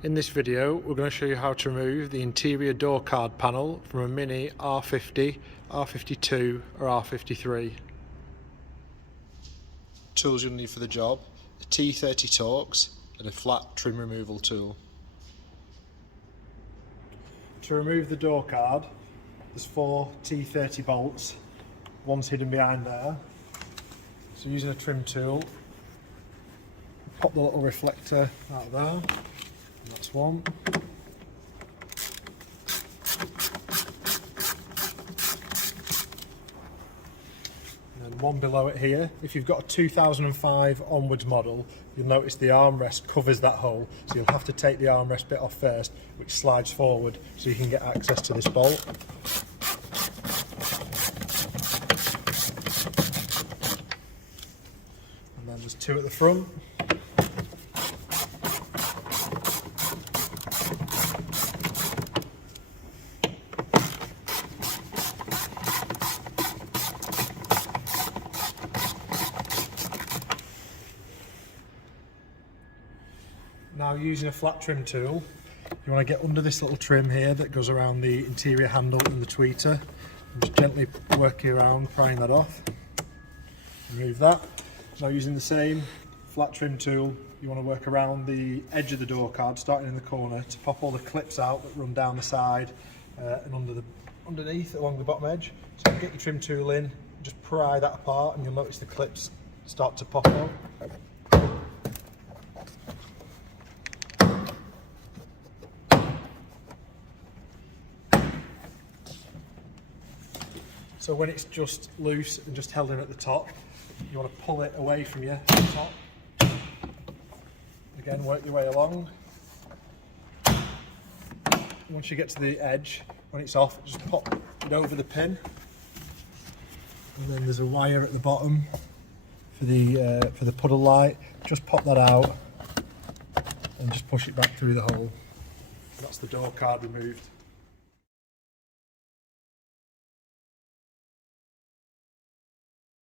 In this video we're going to show you how to remove the interior door card panel from a Mini R50, R52 or R53. Tools you'll need for the job: a T30 Torx and a flat trim removal tool. To remove the door card, there's 4 T30 bolts, one's hidden behind there. So using a trim tool, pop the little reflector out of there. That's one. And then one below it here. If you've got a 2005 onwards model, you'll notice the armrest covers that hole, so you'll have to take the armrest bit off first, which slides forward so you can get access to this bolt. And then there's 2 at the front. Now, using a flat trim tool, you want to get under this little trim here that goes around the interior handle and the tweeter, and just gently work you around, prying that off. Remove that. Now, using the same flat trim tool, you want to work around the edge of the door card, starting in the corner, to pop all the clips out that run down the side and underneath along the bottom edge. So get your trim tool in, just pry that apart, and you'll notice the clips start to pop out. So when it's just loose and just held in at the top, you want to pull it away from you at the top. Again, work your way along. Once you get to the edge, when it's off, just pop it over the pin. And then there's a wire at the bottom for the puddle light. Just pop that out and just push it back through the hole. That's the door card removed.